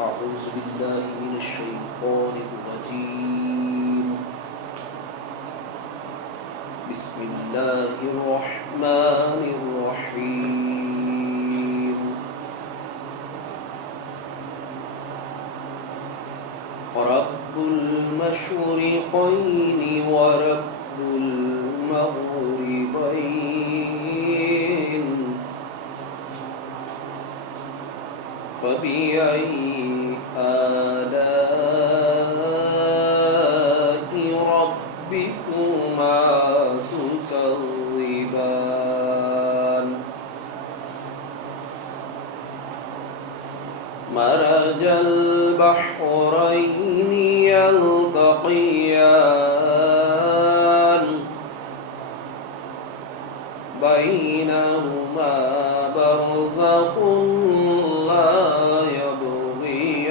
أعوذ بالله من الشيطان الرجيم بسم الله الرحمن الرحيم رب المشرقين ورب المغربين فبأي آلاء ربكما تكذبان مرج البحرين يلتقيان بينهما برزخ لا يبغيان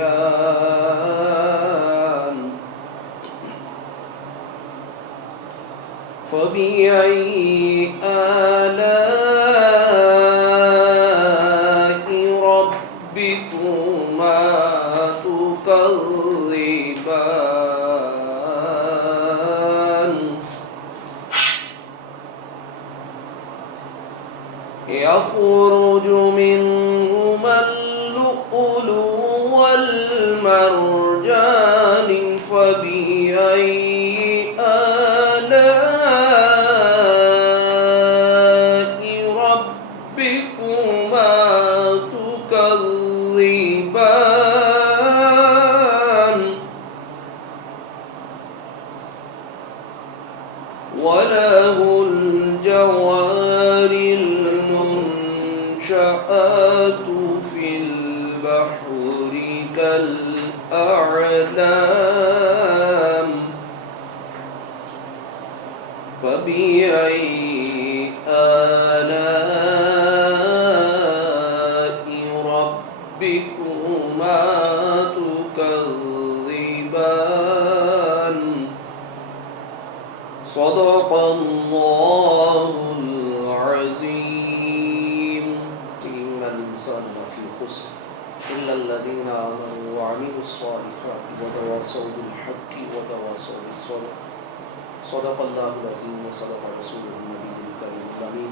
فبأي آلاء ربكما تكذبان يخرج منهما اللؤلؤ والمرجان فبأي آلاء ربكما تكذبان وله الجوار المنشآت في البحر كالأعلام فبأي آلاء ربكما تكذبان صدق الله العظيم إن الإنسان لفي خسر إلا الذين آمنوا وعملوا الصالحات وتواصوا بالحق وتواصوا بالصبر صدق الله العظيم وصدق رسوله النبي الكريم الأمين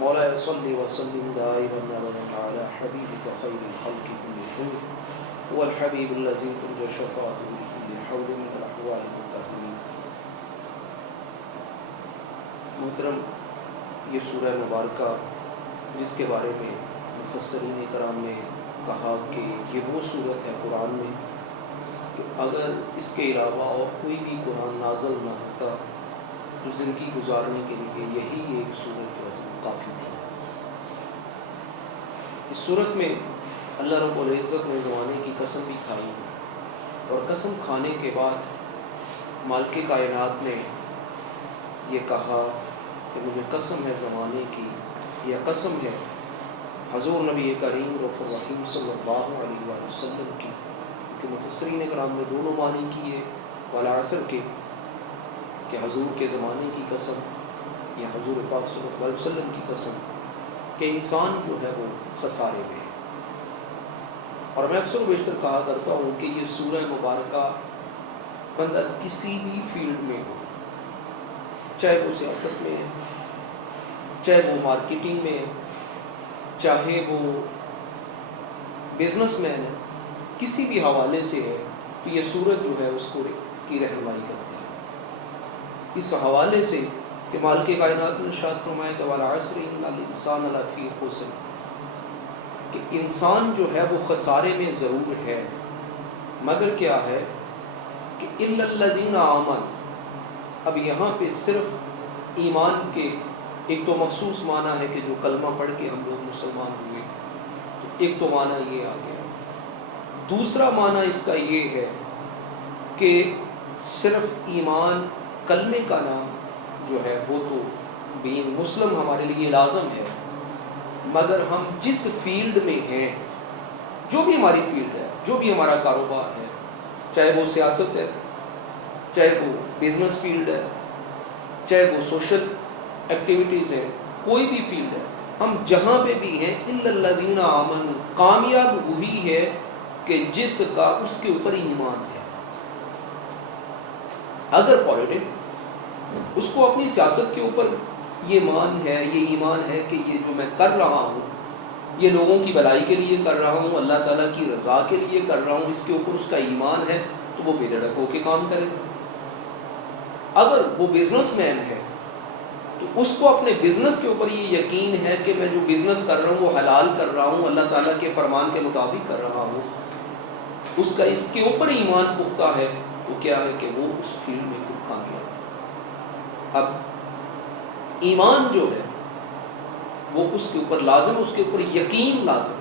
مولاي صل وسلم دائما أبدا على حبيبك خير الخلق كلهم هو الحبيب الذي ترجى شفاعته بكل حول من الأحوال المتهمين. محترم، یہ سورہ مبارکہ جس کے بارے میں مفسرین کرام نے کہا کہ یہ وہ صورت ہے قرآن میں کہ اگر اس کے علاوہ اور کوئی بھی قرآن نازل نہ ہوتا تو زندگی گزارنے کے لیے یہی ایک صورت جو ہے کافی تھی. اس صورت میں اللہ رب العزت نے زمانے کی قسم بھی کھائی اور قسم کھانے کے بعد مالک کائنات نے یہ کہا کہ مجھے قسم ہے زمانے کی، یہ قسم ہے حضور نبی کریم رف الرحیم صلی اللہ علیہ وآلہ وسلم کی، کہ مفسرین کرام نے دونوں معنی کیے والعصر کے کہ حضور کے زمانے کی قسم یا حضور پاک صلی اللہ علیہ وسلم کی قسم کہ انسان جو ہے وہ خسارے میں ہے. اور میں اکثر و بیشتر کہا کرتا ہوں کہ یہ سورہ مبارکہ بندہ کسی بھی فیلڈ میں ہو، چاہے وہ سیاست میں ہے، چاہے وہ مارکیٹنگ میں ہے، چاہے وہ بزنس مین ہے، کسی بھی حوالے سے ہے تو یہ سورت جو ہے اس کو کی رہنمائی کرتی ہے. اس حوالے سے کہ مالک کائنات نے ارشاد فرمایا کہ والعصر ان الانسان لفی خسر، کہ انسان جو ہے وہ خسارے میں ضرور ہے، مگر کیا ہے کہ الا الذین آمنوا. اب یہاں پہ صرف ایمان کے ایک تو مخصوص معنی ہے کہ جو کلمہ پڑھ کے ہم لوگ مسلمان ہوئے، تو ایک تو معنی یہ آ گیا. دوسرا معنی اس کا یہ ہے کہ صرف ایمان کلمے کا نام جو ہے وہ تو بین مسلم ہمارے لیے لازم ہے، مگر ہم جس فیلڈ میں ہیں، جو بھی ہماری فیلڈ ہے، جو بھی ہمارا کاروبار ہے، چاہے وہ سیاست ہے، چاہے وہ بزنس فیلڈ ہے، چاہے وہ سوشل ایکٹیویٹیز ہیں، کوئی بھی فیلڈ ہے، ہم جہاں پہ بھی ہیں الا الذین آمنوا، کامیاب وہی ہے کہ جس کا اس کے اوپر ایمان ہے. اگر پولیٹک اس کو اپنی سیاست کے اوپر یہ مان ہے، یہ ایمان ہے کہ یہ جو میں کر رہا ہوں یہ لوگوں کی بھلائی کے لیے کر رہا ہوں، اللہ تعالیٰ کی رضا کے لیے کر رہا ہوں، اس کے اوپر اس کا ایمان ہے، تو وہ بے دھڑک ہو کے کام کرے گا. اگر وہ بزنس مین ہے تو اس کو اپنے بزنس کے اوپر یہ یقین ہے کہ میں جو بزنس کر رہا ہوں وہ حلال کر رہا ہوں، اللہ تعالیٰ کے فرمان کے مطابق کر رہا ہوں، اس کا اس کے اوپر ایمان پختہ ہے، تو کیا ہے کہ وہ اس فیلڈ میں خود کامیاب. اب ایمان جو ہے وہ اس کے اوپر لازم، اس کے اوپر یقین لازم،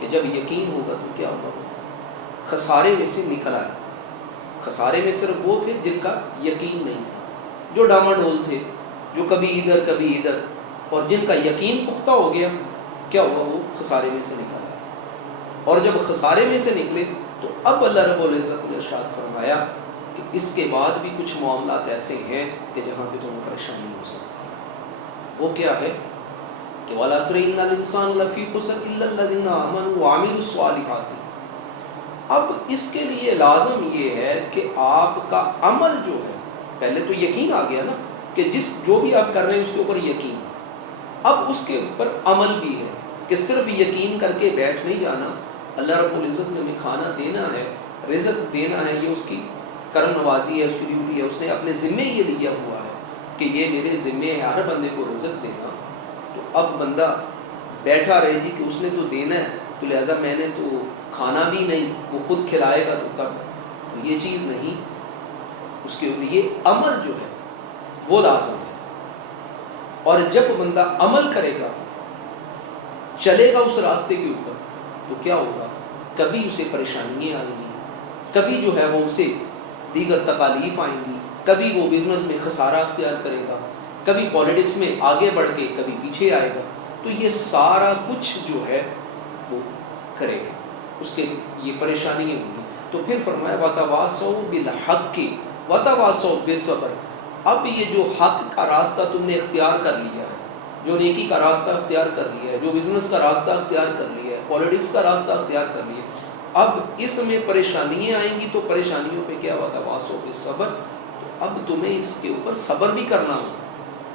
کہ جب یقین ہوگا تو کیا ہوگا، خسارے میں سے نکل آئے. خسارے میں صرف وہ تھے جن کا یقین نہیں تھا، جو ڈاماڈول تھے، جو کبھی ادھر کبھی ادھر، اور جن کا یقین پختہ ہو گیا کیا ہوا، وہ خسارے میں سے نکل آئے. اور جب خسارے میں سے نکلے تو اب اللہ رب العزت نے ارشاد فرمایا کہ اس کے بعد بھی کچھ معاملات ایسے ہیں کہ جہاں پہ تمہیں پریشانی ہو سکتی ہے. وہ کیا ہے کہ وَالْعَصْرِ إِنَّ الْإِنسَانَ لَفِي خُسْرٍ إِلَّا الَّذِينَ آمَنُوا وَعَمِلُوا الصَّالِحَاتِ. اب اس کے لیے لازم یہ ہے کہ آپ کا عمل جو ہے، پہلے تو یقین آ گیا نا کہ جو بھی آپ کر رہے ہیں اس کے اوپر یقین، اب اس کے اوپر عمل بھی ہے کہ صرف یقین کر کے بیٹھ نہیں جانا. اللہ رب العزت نے ہمیں کھانا دینا ہے، رزق دینا ہے، یہ اس کی کرم نوازی ہے، اس کی ڈیوٹی ہے، اس نے اپنے ذمے یہ لیا ہوا ہے کہ یہ میرے ذمے ہے ہر بندے کو رزق دینا. تو اب بندہ بیٹھا رہے جی کہ اس نے تو دینا ہے تو لہٰذا میں نے تو کھانا بھی نہیں، وہ خود کھلائے گا تو تب، یہ چیز نہیں. اس کے لیے عمل جو ہے وہ لازم ہے. اور جب بندہ عمل کرے گا، چلے گا اس راستے کے اوپر، تو کیا ہوگا، کبھی اسے پریشانیاں آئیں گی، کبھی جو ہے وہ اسے دیگر تکالیف آئیں گی، کبھی وہ بزنس میں خسارہ اختیار کرے گا، کبھی پولیٹکس میں آگے بڑھ کے کبھی پیچھے آئے گا. تو یہ سارا کچھ جو ہے وہ کرے گا، اس کے یہ پریشانیاں ہوں گی. تو پھر فرمایا وَتَوَاصَوْا بِالْحَقِّ وَتَوَاصَوْا بِالصَّبْرِ. اب یہ جو حق کا راستہ تم نے اختیار کر لیا ہے، جو نیکی کا راستہ اختیار کر لیا ہے، جو بزنس کا راستہ اختیار کر لیا ہے، پولیٹکس کا راستہ اختیار کر لیا ہے، اب اس میں پریشانیاں آئیں گی تو پریشانیوں پہ کیا وَتَوَاصَوْا بِالصَّبْرِ. تو اب تمہیں اس کے اوپر صبر بھی کرنا ہوگا،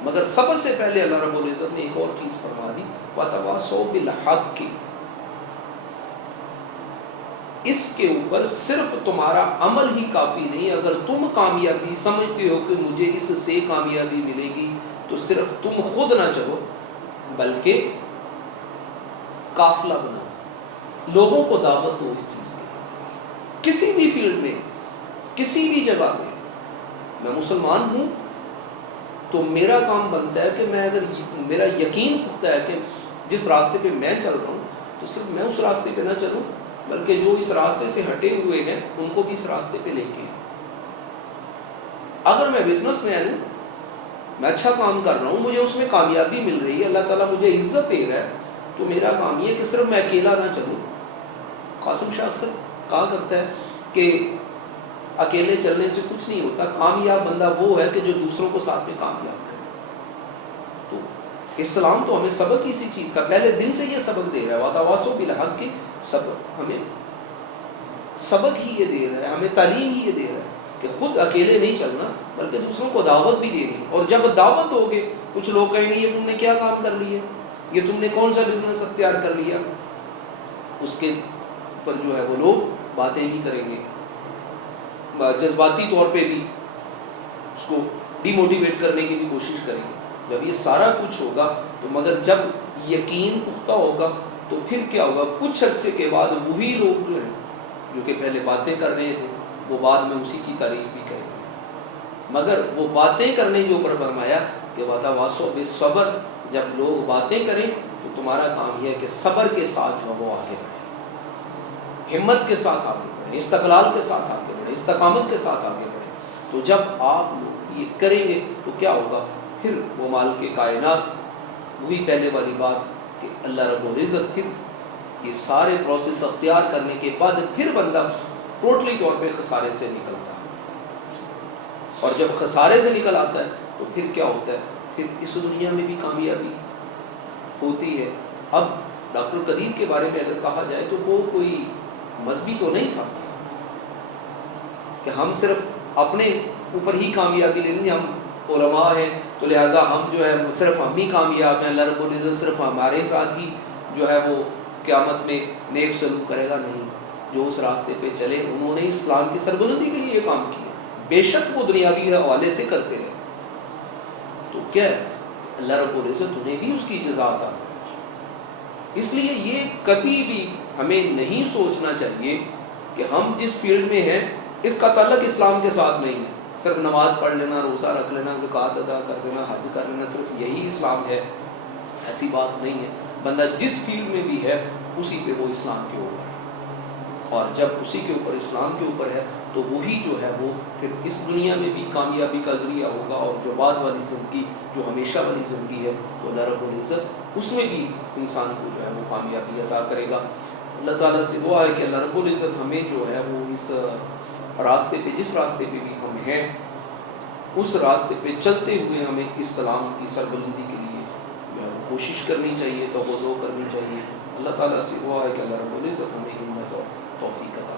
مگر صبر سے پہلے اللہ رب العزت نے ایک اور چیز فرما دی، وَتَوَاصَوْا بِالْحَقِّ. اس کے اوپر صرف تمہارا عمل ہی کافی نہیں. اگر تم کامیابی سمجھتے ہو کہ مجھے اس سے کامیابی ملے گی تو صرف تم خود نہ چلو بلکہ قافلہ بناؤ، لوگوں کو دعوت دو اس چیز کی. کسی بھی فیلڈ میں، کسی بھی جگہ میں، میں مسلمان ہوں تو میرا کام بنتا ہے کہ میں، اگر میرا یقین پختہ ہے کہ جس راستے پہ میں چل رہا ہوں تو صرف میں اس راستے پہ نہ چلوں بلکہ جو اس راستے سے ہٹے ہوئے ہیں ان کو بھی اس راستے پہ لے کے. اگر میں بزنس مین ہوں، میں اچھا کام کر رہا ہوں، مجھے اس میں کامیابی مل رہی ہے، اللہ تعالیٰ مجھے عزت دے رہا ہے، تو میرا کام یہ ہے کہ صرف میں اکیلا نہ چلوں. قاسم شاہ اکثر کہا کرتا ہے کہ اکیلے چلنے سے کچھ نہیں ہوتا، کامیاب بندہ وہ ہے کہ جو دوسروں کو ساتھ میں کامیاب کرے. تو اسلام تو ہمیں سبق اسی چیز کا پہلے دن سے یہ سبق دے رہا ہے، وَتَوَاصَوْا بِالْحَقِّ کی سبق، ہمیں سبق ہی یہ دے رہا ہے، ہمیں تعلیم ہی یہ دے رہا ہے کہ خود اکیلے نہیں چلنا بلکہ دوسروں کو دعوت بھی دینی. اور جب دعوت ہوگے کچھ لوگ کہیں گے یہ تم نے کیا کام کر لیا، یہ تم نے کون سا بزنس اختیار کر لیا، اس کے پر جو ہے وہ لوگ باتیں بھی کریں گے، جذباتی طور پہ بھی اس کو ڈی موٹیویٹ کرنے کی بھی کوشش کریں گے. جب یہ سارا کچھ ہوگا تو مگر جب یقین پختہ ہوگا تو پھر کیا ہوگا، کچھ عرصے کے بعد وہی لوگ جو ہیں جو کہ پہلے باتیں کر رہے تھے وہ بعد میں اسی کی تعریف بھی کریں گے. مگر وہ باتیں کرنے کے اوپر فرمایا کہ وَتَوَاصَوْا بِالصَّبْرِ. جب لوگ باتیں کریں تو تمہارا کام یہ ہے کہ صبر کے ساتھ جو وہ آگے بڑھیں، ہمت کے ساتھ آگے بڑھیں، استقلال کے ساتھ آگے بڑھیں، استقامت کے ساتھ آگے بڑھیں. تو جب آپ لوگ یہ کریں گے تو کیا ہوگا، پھر وہ مالک کائنات، وہی پہلے والی بات کہ اللہ رب العزت پھر یہ سارے پروسیس اختیار کرنے کے بعد پھر بندہ ٹوٹلی طور پہ خسارے سے نکلتا ہے. اور جب خسارے سے نکل آتا ہے تو پھر کیا ہوتا ہے، پھر اس دنیا میں بھی کامیابی ہوتی ہے. اب ڈاکٹر قدیر کے بارے میں اگر کہا جائے تو وہ کوئی مذہبی تو نہیں تھا کہ ہم صرف اپنے اوپر ہی کامیابی لیں گے، ہم علماء ہیں تو لہٰذا ہم جو ہے صرف ہم ہی کامیاب ہیں، اللہ رب العزت صرف ہمارے ساتھ ہی جو ہے وہ قیامت میں نیک سلوک کرے گا. نہیں، جو اس راستے پہ چلے انہوں نے اسلام کی سربلندی کے لیے یہ کام کیا، بے شک وہ دنیاوی حوالے سے کرتے رہے، تو کیا ہے اللہ رب العزت انہیں بھی اس کی جزا عطا. اس لیے یہ کبھی بھی ہمیں نہیں سوچنا چاہیے کہ ہم جس فیلڈ میں ہیں اس کا تعلق اسلام کے ساتھ نہیں ہے، صرف نماز پڑھ لینا، روزہ رکھ لینا، زکوٰۃ ادا کر دینا، حج کر لینا، صرف یہی اسلام ہے. ایسی بات نہیں ہے. بندہ جس فیلڈ میں بھی ہے اسی پہ وہ اسلام کے اوپر ہے، اور جب اسی کے اوپر اسلام کے اوپر ہے تو وہی جو ہے وہ پھر اس دنیا میں بھی کامیابی کا ذریعہ ہوگا، اور جو بعد والی زندگی جو ہمیشہ والی زندگی ہے تو اللہ رب العزت اس میں بھی انسان کو جو ہے وہ کامیابی عطا کرے گا. اللہ تعالیٰ سے دعا ہے کہ اللہ رب العزت ہمیں جو ہے وہ اس راستے پہ، جس راستے پہ بھی ہم ہیں، اس راستے پہ چلتے ہوئے ہمیں اسلام کی سربلندی کے لیے جو ہے وہ کوشش کرنی چاہیے، توبہ کرنی چاہیے. اللہ تعالیٰ سے دعا ہے کہ اللہ رب العزت ہمیں ہمت اور توفیق عطا